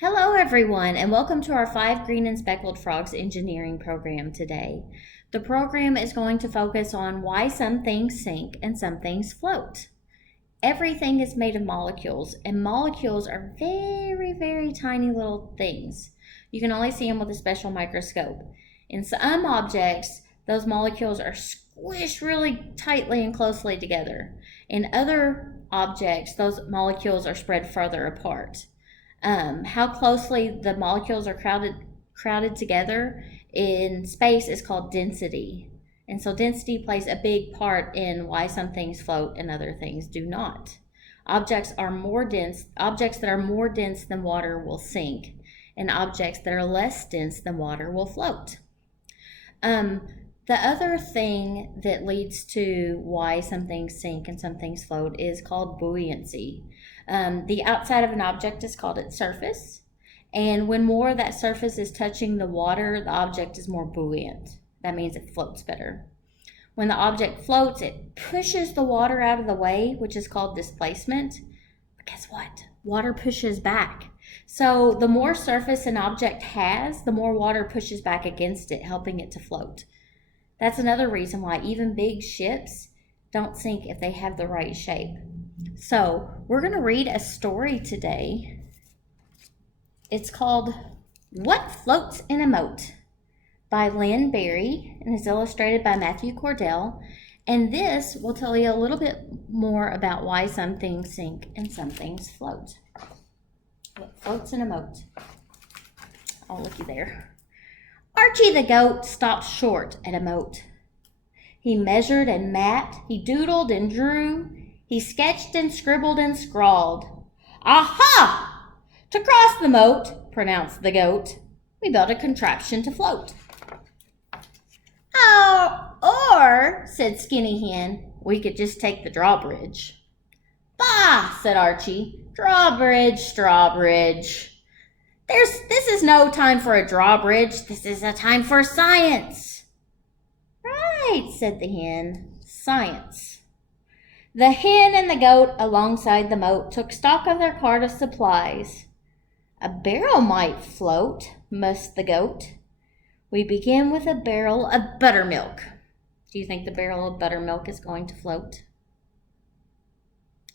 Hello everyone and welcome to our 5 Green and Speckled Frogs engineering program today. The program is going to focus on why some things sink and some things float. Everything is made of molecules, and molecules are very, very tiny little things. You can only see them with a special microscope. In some objects, those molecules are squished really tightly and closely together. In other objects, those molecules are spread further apart. How closely the molecules are crowded together in space is called density. And so density plays a big part in why some things float and other things do not. Objects that are more dense than water will sink, and objects that are less dense than water will float. The other thing that leads to why some things sink and some things float is called buoyancy. The outside of an object is called its surface, and when more of that surface is touching the water, the object is more buoyant. That means it floats better. When the object floats, it pushes the water out of the way, which is called displacement. But guess what? Water pushes back. So the more surface an object has, the more water pushes back against it, helping it to float. That's another reason why even big ships don't sink if they have the right shape. So we're going to read a story today. It's called What Floats in a Moat by Lynn Berry, and is illustrated by Matthew Cordell. And this will tell you a little bit more about why some things sink and some things float. What floats in a moat? Oh, looky there. Archie the goat stopped short at a moat. He measured and mapped, he doodled and drew, he sketched and scribbled and scrawled. Aha! To cross the moat, pronounced the goat, we built a contraption to float. Oh, or, said Skinny Hen, we could just take the drawbridge. Bah, said Archie, drawbridge. This is no time for a drawbridge. This is a time for science. Right, said the hen, science. The hen and the goat alongside the moat took stock of their cart of supplies. A barrel might float, mussed the goat. We begin with a barrel of buttermilk. Do you think the barrel of buttermilk is going to float?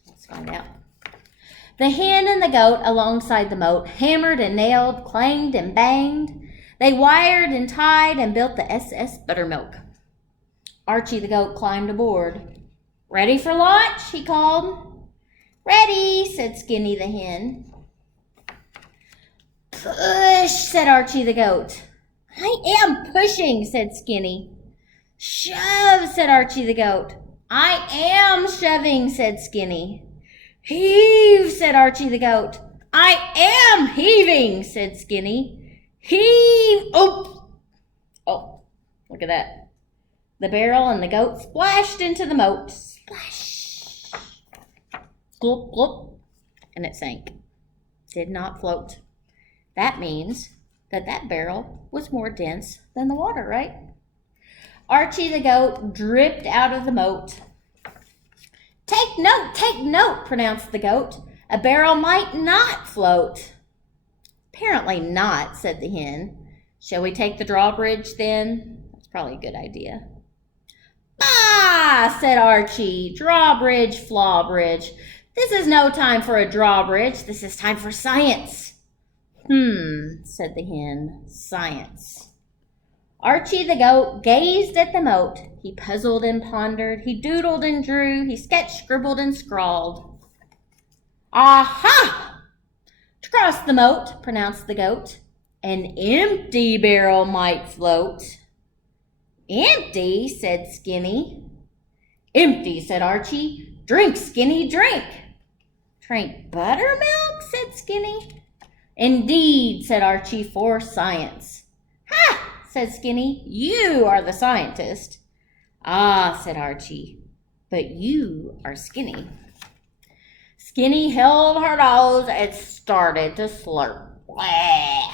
Let's find out. The hen and the goat alongside the moat hammered and nailed, clanged and banged. They wired and tied and built the SS Buttermilk. Archie the goat climbed aboard. Ready for launch? He called. Ready, said Skinny the hen. Push, said Archie the goat. I am pushing, said Skinny. Shove, said Archie the goat. I am shoving, said Skinny. Heave, said Archie the goat. I am heaving, said Skinny. Heave! Oh, look at that. The barrel and the goat splashed into the moat. Splash! Glop, glop. And it sank. Did not float. That means that barrel was more dense than the water, right? Archie the goat dripped out of the moat. Take note, pronounced the goat. A barrel might not float. Apparently not, said the hen. Shall we take the drawbridge then? That's probably a good idea. Bah, said Archie. Drawbridge, flawbridge. This is no time for a drawbridge. This is time for science. Said the hen. Science. Archie the goat gazed at the moat. He puzzled and pondered. He doodled and drew. He sketched, scribbled, and scrawled. Aha! To cross the moat, pronounced the goat. An empty barrel might float. Empty, said Skinny. Empty, said Archie. Drink, Skinny, drink. Drink buttermilk, said Skinny. Indeed, said Archie, for science. Ha! Said Skinny, you are the scientist. Ah, said Archie, but you are Skinny. Skinny held her nose and started to slurp. Blah.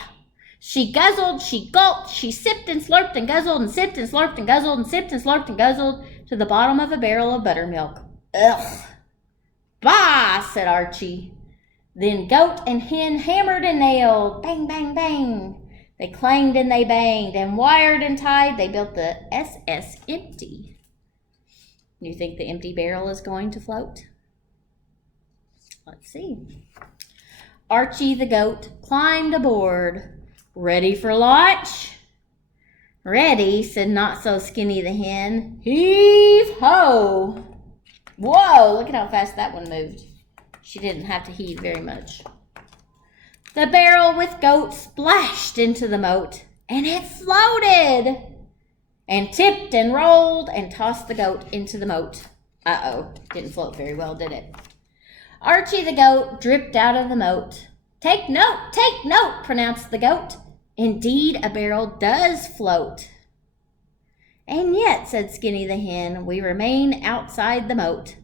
She guzzled, she gulped, she sipped and slurped and guzzled and sipped and slurped and guzzled and sipped and slurped and guzzled to the bottom of a barrel of buttermilk. Ugh. Bah, said Archie. Then goat and hen hammered and nailed. Bang, bang, bang. They clanged and they banged, and wired and tied, they built the SS Empty. You think the empty barrel is going to float? Let's see. Archie the goat climbed aboard. Ready for launch? Ready, said Not So Skinny the hen. Heave ho! Whoa, look at how fast that one moved. She didn't have to heave very much. The barrel with goat splashed into the moat, and it floated, and tipped and rolled and tossed the goat into the moat. Uh-oh, didn't float very well, did it? Archie the goat dripped out of the moat. Take note, pronounced the goat. Indeed, a barrel does float. And yet, said Skinny the hen, we remain outside the moat.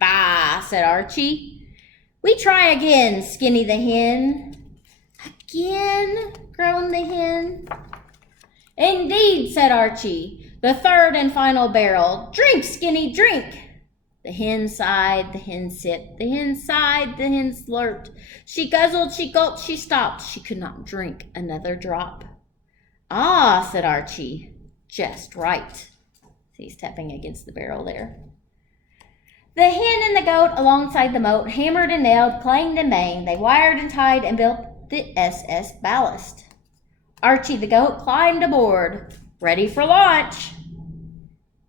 Bah, said Archie. We try again, Skinny the hen. Again, groaned the hen. Indeed, said Archie, the third and final barrel. Drink, Skinny, drink. The hen sighed, the hen sipped, the hen sighed, the hen slurped. She guzzled, she gulped, she stopped. She could not drink another drop. Ah, said Archie, just right. He's tapping against the barrel there. The hen and the goat alongside the moat hammered and nailed, clanged and banged. They wired and tied and built the SS Ballast. Archie the goat climbed aboard. Ready for launch,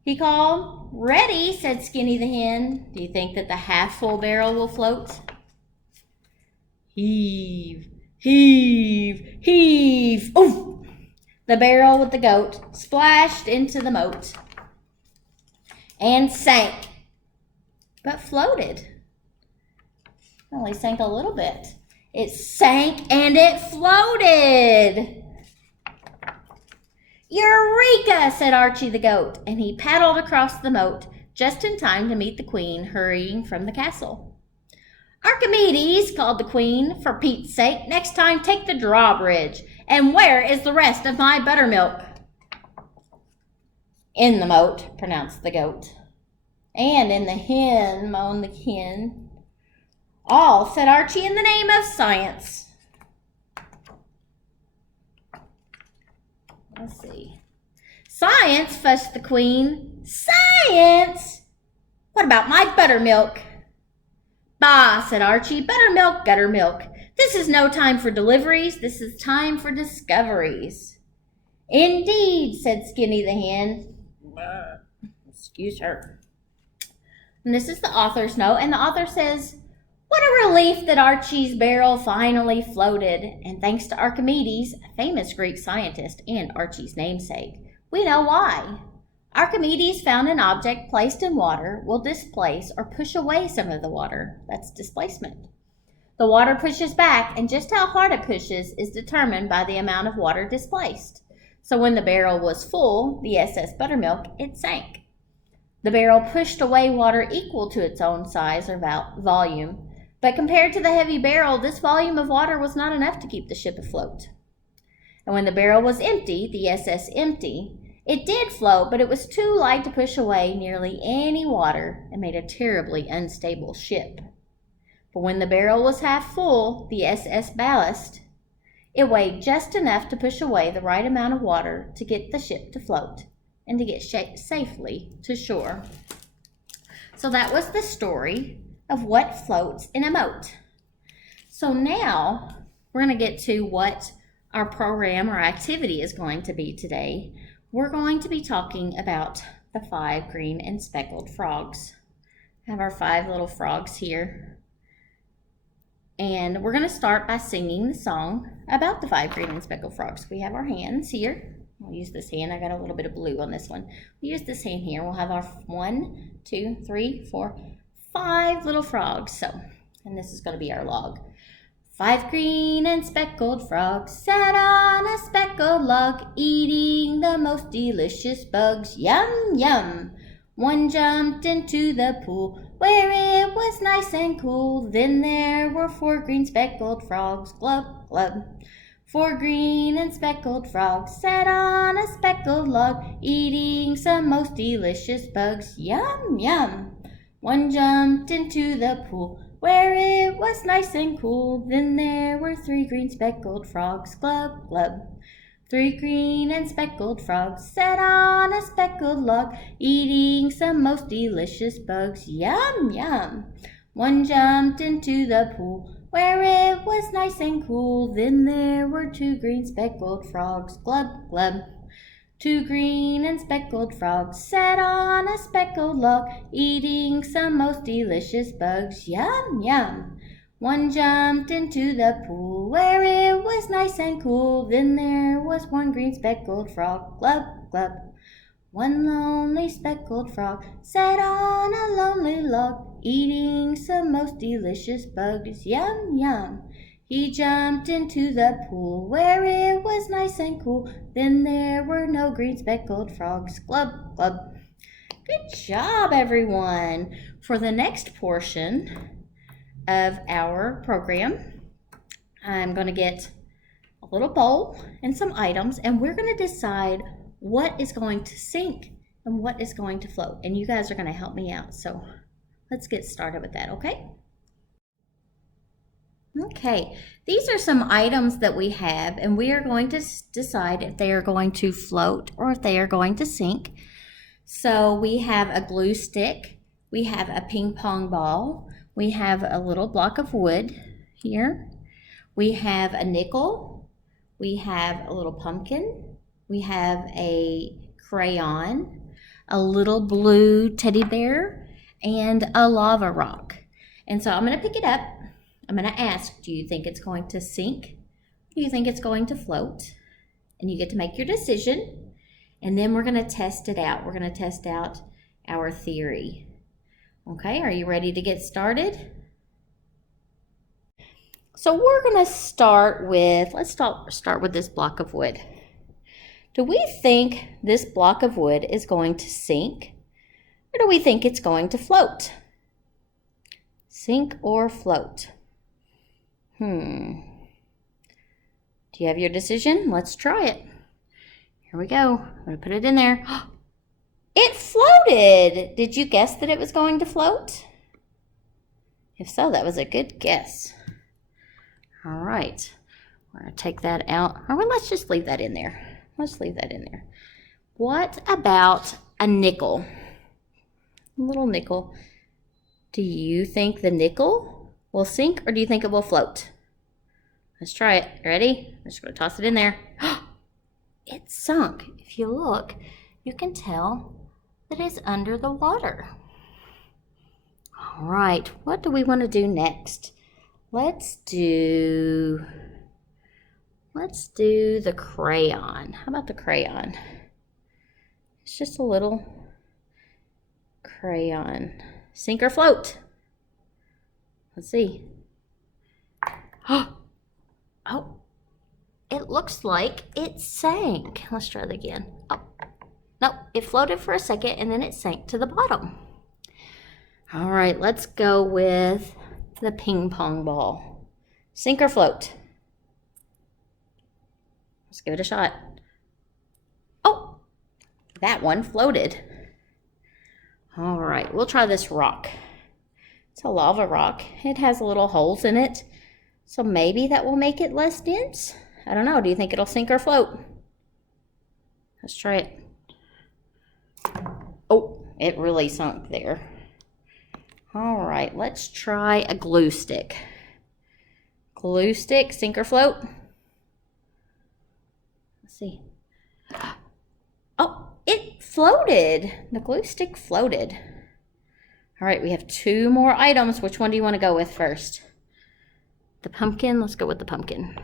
he called. Ready, said Skinny the hen. Do you think that the half-full barrel will float? Heave, heave, heave. Oof! The barrel with the goat splashed into the moat and sank, but floated. It only sank a little bit. It sank and it floated. Eureka, said Archie the goat, and he paddled across the moat just in time to meet the queen hurrying from the castle. Archimedes, called the queen, for Pete's sake, next time take the drawbridge. And where is the rest of my buttermilk? In the moat, pronounced the goat. And in the hen, moaned the hen. All, said Archie, in the name of science. Let's see. Science, fussed the queen. Science? What about my buttermilk? Bah, said Archie, buttermilk, guttermilk. This is no time for deliveries. This is time for discoveries. Indeed, said Skinny the hen. Excuse her. And this is the author's note, and the author says, what a relief that Archie's barrel finally floated, and thanks to Archimedes, a famous Greek scientist and Archie's namesake, we know why. Archimedes found an object placed in water will displace or push away some of the water. That's displacement. The water pushes back, and just how hard it pushes is determined by the amount of water displaced. So when the barrel was full, the SS Buttermilk, it sank. The barrel pushed away water equal to its own size or volume, but compared to the heavy barrel, this volume of water was not enough to keep the ship afloat. And when the barrel was empty, the SS Empty, it did float, but it was too light to push away nearly any water and made a terribly unstable ship. But when the barrel was half full, the SS Ballast, it weighed just enough to push away the right amount of water to get the ship to float and to get safely to shore. So that was the story of what floats in a moat. So now we're going to get to what our program or activity is going to be today. We're going to be talking about the 5 green and speckled frogs. I have our 5 little frogs here. And we're going to start by singing the song about the 5 green and speckled frogs. We have our hands here. We'll use this hand. I got a little bit of blue on this one. We'll use this hand here. We'll have our 1, 2, 3, 4, 5 little frogs. And this is going to be our log. 5 green and speckled frogs sat on a speckled log, eating the most delicious bugs. Yum, yum. One jumped into the pool where it was nice and cool. Then there were 4 green speckled frogs. Glub, glub. 4 green and speckled frogs sat on a speckled log, eating some most delicious bugs. Yum, yum. One jumped into the pool where it was nice and cool. Then there were 3 green speckled frogs, glub, glub. 3 green and speckled frogs sat on a speckled log, eating some most delicious bugs, yum, yum. One jumped into the pool where it was nice and cool. Then there were 2 green speckled frogs, glub, glub. 2 green and speckled frogs sat on a speckled log, eating some most delicious bugs, yum, yum. One jumped into the pool where it was nice and cool. Then there was 1 green speckled frog, glub, glub. One lonely speckled frog sat on a lonely log, eating some most delicious bugs, yum, yum. He jumped into the pool where it was nice and cool. Then there were no green speckled frogs, glub, glub. Good job, everyone. For the next portion of our program, I'm going to get a little bowl and some items, and we're going to decide what is going to sink and what is going to float. And you guys are going to help me out. So let's get started with that, okay? Okay, these are some items that we have, and we are going to decide if they are going to float or if they are going to sink. So we have a glue stick, we have a ping pong ball, we have a little block of wood here, we have a nickel, we have a little pumpkin, we have a crayon, a little blue teddy bear, and a lava rock. And so I'm going to pick it up. I'm going to ask, do you think it's going to sink? Do you think it's going to float? And you get to make your decision. And then we're going to test it out. We're going to test out our theory. Okay, are you ready to get started? So we're going to start with, let's start with this block of wood. Do we think this block of wood is going to sink? Or do we think it's going to float? Sink or float? Do you have your decision? Let's try it. Here we go. I'm going to put it in there. It floated! Did you guess that it was going to float? If so, that was a good guess. All right. We're going to take that out. Or well, let's just leave that in there. Let's leave that in there. What about a nickel? A little nickel. Do you think the nickel will sink or do you think it will float? Let's try it. Ready? I'm just going to toss it in there. It sunk. If you look, you can tell that it's under the water. All right, what do we want to do next? Let's do the crayon. How about the crayon? It's just a little crayon. Sink or float? Let's see. Oh, it looks like it sank. Let's try that again. Oh, no, it floated for a second and then it sank to the bottom. All right, let's go with the ping pong ball. Sink or float? Let's give it a shot. Oh, that one floated. All right, we'll try this rock. It's a lava rock. It has little holes in it, so maybe that will make it less dense. I don't know. Do you think it'll sink or float? Let's try it. Oh, it really sunk there. All right, let's try a glue stick. Glue stick, sink or float? Let's see. Oh, it floated. The glue stick floated. All right, we have 2 more items. Which one do you want to go with first? The pumpkin. Let's go with the pumpkin.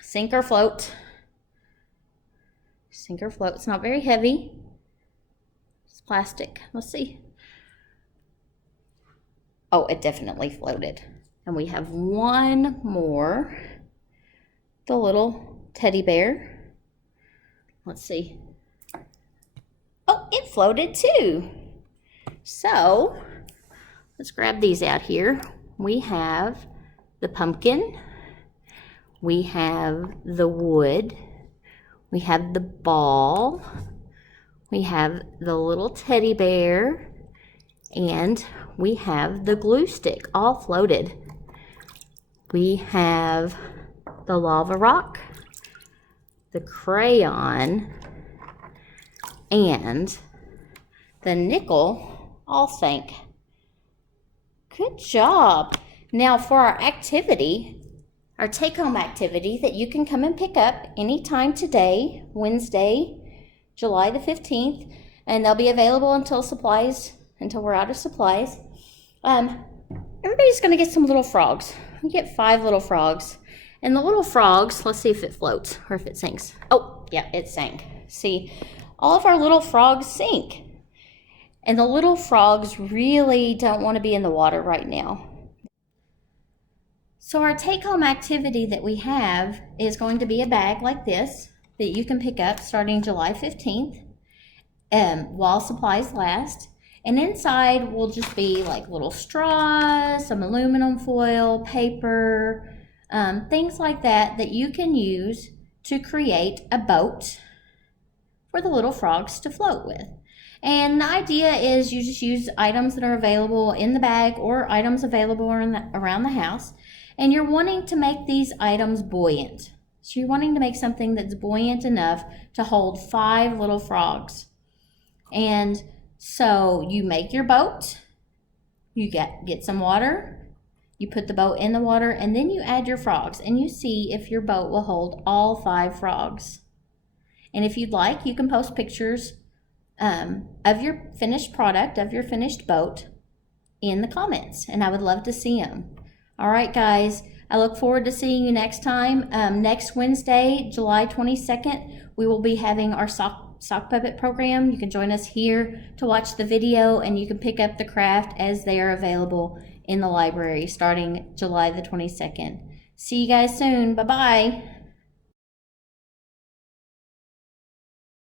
Sink or float? Sink or float. It's not very heavy. It's plastic. Let's see. Oh, it definitely floated. And we have 1 more. The little teddy bear. Let's see. Oh, it floated too. So, let's grab these out here. We have the pumpkin. We have the wood. We have the ball. We have the little teddy bear. And we have the glue stick all floated. We have the lava rock, the crayon, and the nickel all sank. Good job. Now for our activity, our take-home activity that you can come and pick up anytime today, Wednesday, July the 15th, and they'll be available until we're out of supplies. Everybody's going to get some little frogs. We get 5 little frogs. And the little frogs, let's see if it floats or if it sinks. Oh, yeah, it sank. See, all of our little frogs sink. And the little frogs really don't want to be in the water right now. So our take-home activity that we have is going to be a bag like this that you can pick up starting July 15th while supplies last. And inside will just be like little straws, some aluminum foil, paper, things like that you can use to create a boat for the little frogs to float with. And the idea is you just use items that are available in the bag or items available around the house. And you're wanting to make these items buoyant. So you're wanting to make something that's buoyant enough to hold 5 little frogs. And so you make your boat, you get some water, you put the boat in the water, and then you add your frogs, and you see if your boat will hold all 5 frogs. And if you'd like, you can post pictures of your finished product, of your finished boat, in the comments, and I would love to see them. All right, guys, I look forward to seeing you next time. Next Wednesday, July 22nd, we will be having our sock puppet program. You can join us here to watch the video, and you can pick up the craft as they are available in the library starting July the 22nd. See you guys soon. Bye-bye.